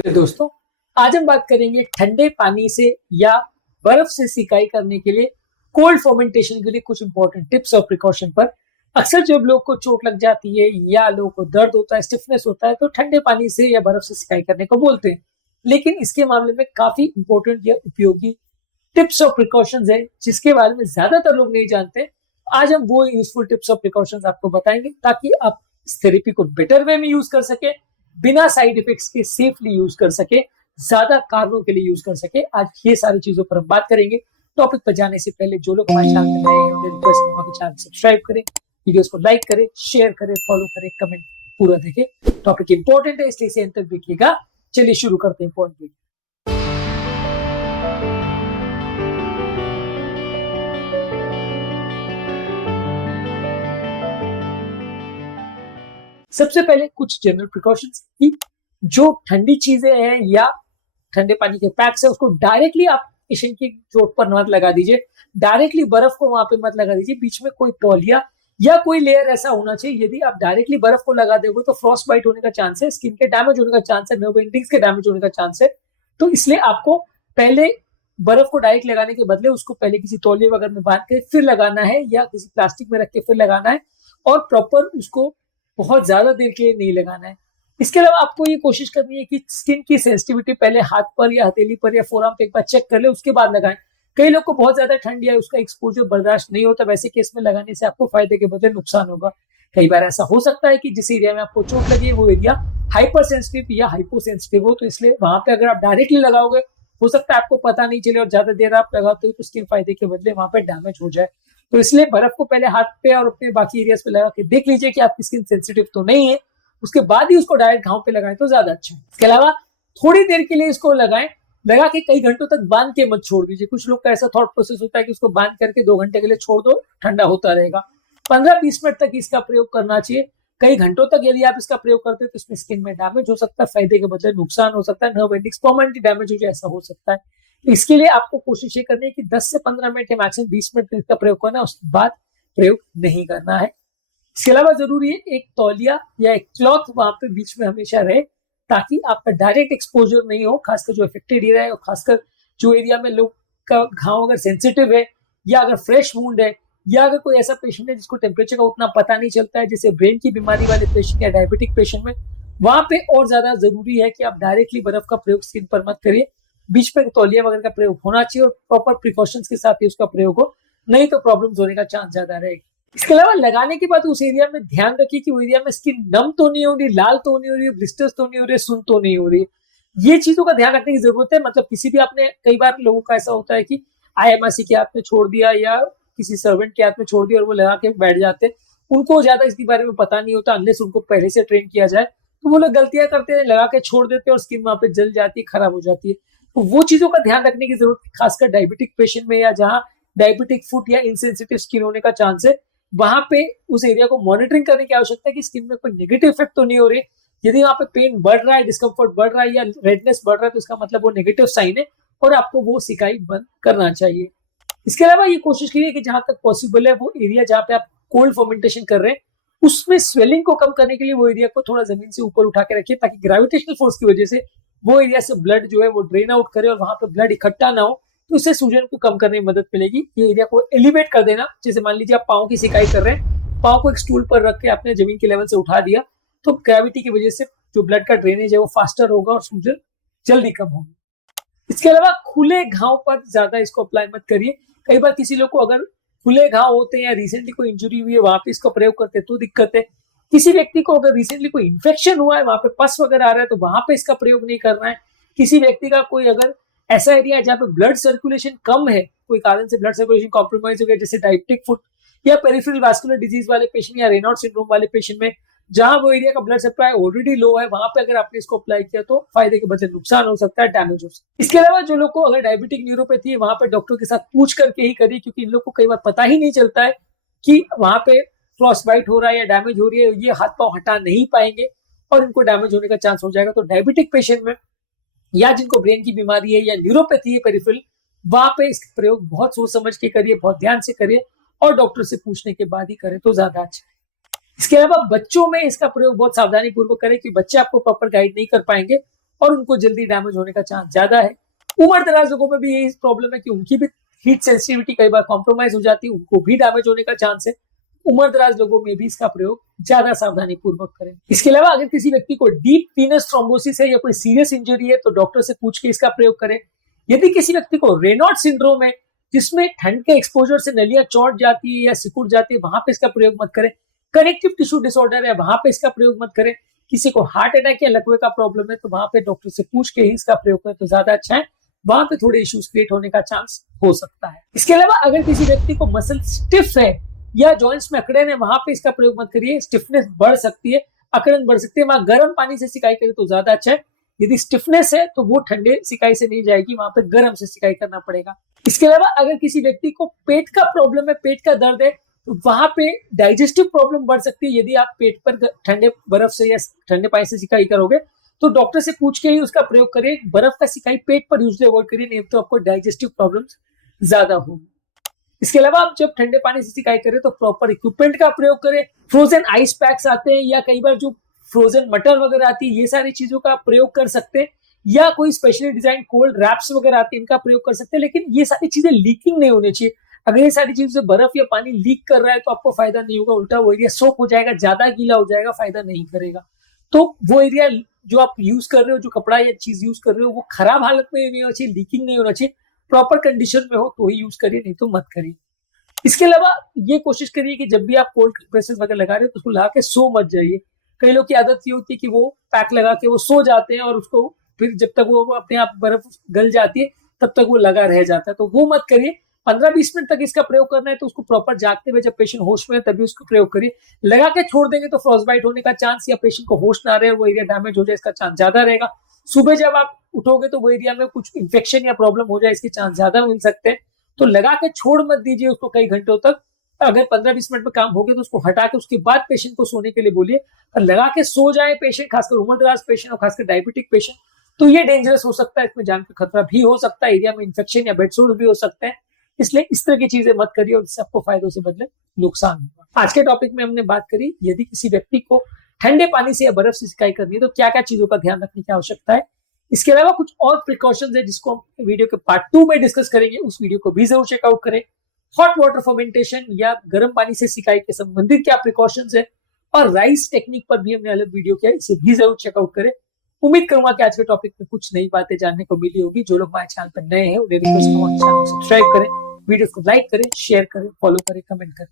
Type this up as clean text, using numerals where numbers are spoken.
तो दोस्तों, आज हम बात करेंगे ठंडे पानी से या बर्फ से सिकाई करने के लिए कोल्ड फर्मेंटेशन के लिए कुछ इंपॉर्टेंट टिप्स और प्रिकॉशन पर। अक्सर जब लोग को चोट लग जाती है या लोग को दर्द होता है, स्टिफनेस होता है, तो ठंडे पानी से या बर्फ से सिकाई करने को बोलते हैं। लेकिन इसके मामले में काफी इंपॉर्टेंट या उपयोगी टिप्स और प्रिकॉशंस है जिसके बारे में ज्यादातर लोग नहीं जानते। आज हम वो यूजफुल टिप्स और प्रिकॉशंस आपको बताएंगे ताकि आप इस थेरेपी को बेटर वे में यूज कर सके, बिना साइड इफेक्ट्स के सेफली यूज कर सके, ज्यादा कारणों के लिए यूज कर सके। आज ये सारी चीजों पर हम बात करेंगे। टॉपिक पर जाने से पहले जो लोग हमारे चैनल में नए हैं उन्हें रिक्वेस्ट करूंगा कि चैनल सब्सक्राइब करें, वीडियोस को लाइक करें, शेयर करें, फॉलो करें, कमेंट पूरा देखें। टॉपिक इंपॉर्टेंट है इसलिए इसे अंत तक देखिएगा। चलिए शुरू करते हैं पॉइंट। सबसे पहले कुछ जनरल प्रिकॉशंस की जो ठंडी चीजें हैं या ठंडे पानी के पैक्स है उसको डायरेक्टली आप पेशेंट की चोट पर मत लगा दीजिए। डायरेक्टली बर्फ को वहां पे मत लगा दीजिए। बीच में कोई तौलिया या कोई लेयर ऐसा होना चाहिए। यदि आप डायरेक्टली बर्फ को लगा दोगे तो फ्रॉस्ट बाइट होने का चांस है, स्किन के डैमेज होने का चांस है, नर्व एंडिंग्स के डैमेज होने का चांस है। तो इसलिए आपको पहले बर्फ को डायरेक्ट लगाने के बदले उसको पहले किसी तौलिए वगैरह में बांध के फिर लगाना है या किसी प्लास्टिक में रख के फिर लगाना है, और प्रॉपर उसको बहुत ज्यादा देर के लिए नहीं लगाना है। इसके अलावा आपको ये कोशिश करनी है कि स्किन की सेंसिटिविटी पहले हाथ पर या हथेली पर या फोरआर्म पे एक बार चेक कर ले, उसके बाद लगाएं। कई लोग को बहुत ज्यादा ठंड या उसका एक्सपोजर बर्दाश्त नहीं होता, वैसे केस में लगाने से आपको फायदे के बदले नुकसान होगा। कई बार ऐसा हो सकता है कि जिस एरिया में आपको चोट लगी है वो एरिया हाइपर सेंसिटिव या हाइपो सेंसिटिव हो, तो इसलिए वहां पे अगर आप डायरेक्टली लगाओगे हो सकता है आपको पता नहीं चले और ज्यादा देर आप लगाते हो तो स्किन फायदे के बदले वहां पे डैमेज हो जाए। तो इसलिए बर्फ को पहले हाथ पे और अपने बाकी एरियाज पे लगा के देख लीजिए कि आपकी स्किन सेंसिटिव तो नहीं है, उसके बाद ही उसको डायरेक्ट घाव पे लगाएं तो ज्यादा अच्छा है। इसके अलावा थोड़ी देर के लिए इसको लगाएं, लगा के कई घंटों तक बांध के मत छोड़ दीजिए। कुछ लोग का ऐसा थॉट प्रोसेस होता है कि उसको बांध करके 2 घंटे के लिए छोड़ दो, ठंडा होता रहेगा। 15-20 मिनट तक इसका प्रयोग करना चाहिए। कई घंटों तक यदि आप इसका प्रयोग करते हैं तो इसमें स्किन में डैमेज हो सकता है, फायदे के बदले नुकसान हो सकता है, नर्व एंडिंग्स परमानेंटली डैमेज हो जाए, ऐसा हो सकता है। तो इसके लिए आपको कोशिश ये करनी है कि 10 से 15 मिनट या मैक्सिमम 20 मिनट इसका प्रयोग करना है, उसके बाद प्रयोग नहीं करना है। इसके अलावा जरूरी है एक तौलिया या एक क्लॉथ वहां पे बीच में हमेशा रहे ताकि आपका डायरेक्ट एक्सपोजर नहीं हो, खासकर जो अफेक्टेड एरिया है और खासकर जो एरिया में लोग का घाव अगर सेंसिटिव है या अगर फ्रेश वुंड है या अगर कोई ऐसा पेशेंट है जिसको टेम्परेचर का उतना पता नहीं चलता है, जैसे ब्रेन की बीमारी वाले पेशेंट या डायबिटिक पेशेंट में, वहां पे और ज्यादा जरूरी है कि आप डायरेक्टली बर्फ का प्रयोग स्किन पर मत करिए। बीच में तौलिया वगैरह का प्रयोग होना चाहिए और प्रॉपर प्रिकॉशंस के साथ ही उसका प्रयोग हो, नहीं तो प्रॉब्लम्स होने का चांस ज्यादा रहेगा। इसके अलावा लगाने के बाद उस एरिया में ध्यान रखिए कि वो एरिया में स्किन नम तो नहीं हो रही, लाल तो नहीं हो रही, ब्लिस्टर्स तो नहीं हो रही, सुन तो नहीं हो रही। ये चीजों का ध्यान रखने की जरूरत है। मतलब किसी भी आपने, कई बार लोगों का ऐसा होता है कि आईएमआरसी के हाथ में छोड़ दिया या किसी सर्वेंट के हाथ में छोड़ दिया और वो लगा के बैठ जाते, उनको ज्यादा इसके बारे में पता नहीं होता अनलेस उनको पहले से ट्रेन किया जाए। तो वो लोग गलतियां करते हैं, लगा के छोड़ देते हैं और स्किन वहां पे जल जाती है, खराब हो जाती है। तो वो चीजों का ध्यान रखने की जरूरत है, खासकर डायबिटिक पेशेंट में या जहां डायबिटिक फुट या इनसेंसिटिव स्किन होने का चांस है। वहां पे उस एरिया को मॉनिटरिंग करने की आवश्यकता है कि स्किन में कोई नेगेटिव इफेक्ट तो नहीं हो रही। यदि वहां पे पेन बढ़ रहा है, डिस्कम्फर्ट बढ़ रहा है या रेडनेस बढ़ रहा है तो इसका मतलब वो नेगेटिव साइन है और आपको वो सिकाई बंद करना चाहिए। इसके अलावा ये कोशिश कीजिए कि जहां तक पॉसिबल है वो एरिया जहां पे आप कोल्ड फर्मेंटेशन कर रहे हैं उसमें स्वेलिंग को कम करने के लिए वो एरिया को थोड़ा जमीन से ऊपर उठा के रखिए ताकि ग्रेविटेशनल फोर्स की वजह से वो एरिया से ब्लड जो है वो ड्रेन आउट करे और वहां पे ब्लड इकट्ठा ना हो, तो इससे सूजन को कम करने में मदद मिलेगी। ये एरिया को एलिवेट कर देना, जैसे मान लीजिए आप पाँव की सिकाई कर रहे हैं, पाँव को एक स्टूल पर रख के आपने जमीन के लेवल से उठा दिया तो ग्रेविटी की वजह से जो ब्लड का ड्रेनेज है वो फास्टर होगा और सूजन जल्दी कम होगी। इसके अलावा खुले घाव पर ज्यादा इसको अप्लाई मत करिए। कई बार किसी लोग को अगर खुले घाव होते हैं या रिसेंटली कोई इंजुरी हुई है वहां पे इसका प्रयोग करते हैं तो दिक्कत है। किसी व्यक्ति को अगर रिसेंटली कोई इन्फेक्शन हुआ है, वहां पे पस वगैरह आ रहा है तो वहां पे इसका प्रयोग नहीं करना है। किसी व्यक्ति का कोई अगर ऐसा एरिया है जहाँ पे ब्लड सर्कुलेशन कम है, कोई कारण से ब्लड सर्कुलेशन कॉम्प्रोमाइज हो गया, जैसे डायबिटिक फुट या पेरिफेरल वास्कुलर डिजीज वाले पेशेंट या रेनॉल्ड सिंड्रोम वाले पेशेंट में, जहां वो एरिया का ब्लड सप्लाई ऑलरेडी लो है, वहां पे अगर आपने इसको अप्लाई किया तो फायदे के बदले नुकसान हो सकता है, डैमेज हो सकता है। इसके अलावा जो लोग को अगर डायबिटिक न्यूरोपैथी है वहां पे डॉक्टर के साथ पूछ करके ही करिए, क्योंकि इन लोग को कई बार पता ही नहीं चलता है कि वहां पे फ्रॉस्ट बाइट हो रहा है या डैमेज हो रही है, ये हाथ पांव हटा नहीं पाएंगे और इनको डैमेज होने का चांस हो जाएगा। तो डायबिटिक पेशेंट में या जिनको ब्रेन की बीमारी है या न्यूरोपैथी है पेरिफेरल, वहां पे इसका प्रयोग बहुत सोच समझ के करिए, बहुत ध्यान से करिए और डॉक्टर से पूछने के बाद ही करें तो ज्यादा अच्छा है। इसके अलावा बच्चों में इसका प्रयोग बहुत सावधानी पूर्वक करें कि बच्चे आपको प्रॉपर गाइड नहीं कर पाएंगे और उनको जल्दी डैमेज होने का चांस ज्यादा है। उम्र दराज लोगों में भी यही प्रॉब्लम है कि उनकी भी हीट सेंसिटिविटी कई बार कॉम्प्रोमाइज हो जाती है, उनको भी डैमेज होने का चांस है। उम्र दराज लोगों में भी इसका प्रयोग ज्यादा सावधानी पूर्वक करें। इसके अलावा अगर किसी व्यक्ति को डीप वीनस थ्रोम्बोसिस है या कोई सीरियस इंजरी है तो डॉक्टर से पूछ के इसका प्रयोग करें। यदि किसी व्यक्ति को रेनॉल्ड सिंड्रोम है जिसमें ठंड के एक्सपोजर से नलियां चौंट जाती है या सिकुड़ जाती है, वहां पे इसका प्रयोग मत करें। कनेक्टिव टिश्यू डिसऑर्डर है, वहां पे इसका प्रयोग मत करें। किसी को हार्ट अटैक या लकवे का प्रॉब्लम है तो वहां पे डॉक्टर से पूछ के ही इसका प्रयोग करें तो ज्यादा अच्छा है, वहां पे थोड़े इश्यूज क्रिएट होने का चांस हो सकता है। इसके अलावा अगर किसी व्यक्ति को मसल स्टिफ है या जॉइंट्स में अकड़न है, वहां पे इसका प्रयोग मत करिए। स्टिफनेस बढ़ सकती है, अकड़न बढ़ सकती है, वहां गर्म पानी से सिकाई करें तो ज्यादा अच्छा है। यदि स्टिफनेस है तो वो ठंडे सिकाई से नहीं जाएगी, वहां पे गर्म से सिकाई करना पड़ेगा। इसके अलावा अगर किसी व्यक्ति को पेट का प्रॉब्लम है, पेट का दर्द है, तो वहां पे डाइजेस्टिव प्रॉब्लम बढ़ सकती है। यदि आप पेट पर ठंडे बर्फ से या ठंडे पानी से सिकाई करोगे तो डॉक्टर से पूछ के ही उसका प्रयोग करिए। बर्फ का सिकाई पेट पर यूजली अवॉइड करिए, नहीं तो आपको डाइजेस्टिव प्रॉब्लम्स ज्यादा होंगी। इसके अलावा आप जब ठंडे पानी से सिकाई करें तो प्रॉपर इक्विपमेंट का प्रयोग करें। फ्रोजन आइस पैक्स आते हैं या कई बार जो फ्रोजन मटर वगैरह आती है, ये सारी चीजों का प्रयोग कर सकते हैं, या कोई स्पेशली डिजाइन कोल्ड रैप्स वगैरह आती है, इनका प्रयोग कर सकते हैं। लेकिन ये सारी चीजें लीकिंग नहीं होनी चाहिए। अगर ये सारी चीजों से बर्फ या पानी लीक कर रहा है तो आपको फायदा नहीं होगा, उल्टा वो एरिया सोक हो जाएगा, ज्यादा गीला हो जाएगा, फायदा नहीं करेगा। तो वो एरिया जो आप यूज कर रहे हो, जो कपड़ा या चीज यूज कर रहे हो, वो खराब हालत में नहीं होना चाहिए, लीकिंग नहीं होना चाहिए, प्रॉपर कंडीशन में हो तो ही यूज करिए, नहीं तो मत करिए। इसके अलावा ये कोशिश करिए कि जब भी आप कोल्ड प्रेसेस वगैरह लगा रहे हो तो उसको लगा के सो मत जाइए। कई लोग की आदत ये होती है कि वो पैक लगा के वो सो जाते हैं और उसको फिर जब तक वो अपने आप बर्फ गल जाती है तब तक वो लगा रह जाता है, तो वो मत करिए। 15-20 मिनट तक इसका प्रयोग करना है तो उसको प्रॉपर जागते हुए, जब पेशेंट होश में है तभी उसका प्रयोग करिए। लगा के छोड़ देंगे तो फ्रॉस्टबाइट होने का चांस या पेशेंट को होश ना रहे, वो एरिया डैमेज हो जाए, इसका चांस ज्यादा रहेगा। सुबह जब आप उठोगे तो वो एरिया में कुछ इंफेक्शन या प्रॉब्लम हो जाए, इसके चांस ज्यादा मिल सकते हैं। तो लगा के छोड़ मत दीजिए उसको कई घंटों तक। अगर 15-20 मिनट में काम हो गया तो उसको हटा के उसके बाद पेशेंट को सोने के लिए बोलिए। और लगा के सो जाए पेशेंट, खासकर उम्रदराज पेशेंट और खासकर डायबिटिक पेशेंट, तो ये डेंजरस हो सकता है, इसमें जान का खतरा भी हो सकता है, एरिया में इंफेक्शन या बेड सोर्स भी हो सकते हैं। इसलिए इस तरह की चीजें मत करिए और इससे आपको फायदों से बदले नुकसान होगा। आज के टॉपिक में हमने बात करी यदि किसी व्यक्ति को ठंडे पानी से या बर्फ से सिकाई करनी है तो क्या क्या चीजों का ध्यान रखने की आवश्यकता है। इसके अलावा कुछ और प्रिकॉशंस है जिसको हम वीडियो के पार्ट 2 में डिस्कस करेंगे, उस वीडियो को भी जरूर चेकआउट करें। हॉट वाटर फर्मेंटेशन या गर्म पानी से सिकाई के संबंधित क्या प्रिकॉशंस है, और राइस टेक्निक पर भी हमने अलग वीडियो किया, इसे भी जरूर चेकआउट करें। उम्मीद करूंगा कि आज के टॉपिक में कुछ नई बातें जानने को मिली होगी। जो लोग हमारे चैनल पर नए हैं उन्हें रिक्वेस्ट करूंगा चैनल को सब्सक्राइब करें, वीडियो को लाइक करें, शेयर करें, फॉलो करें, कमेंट करें।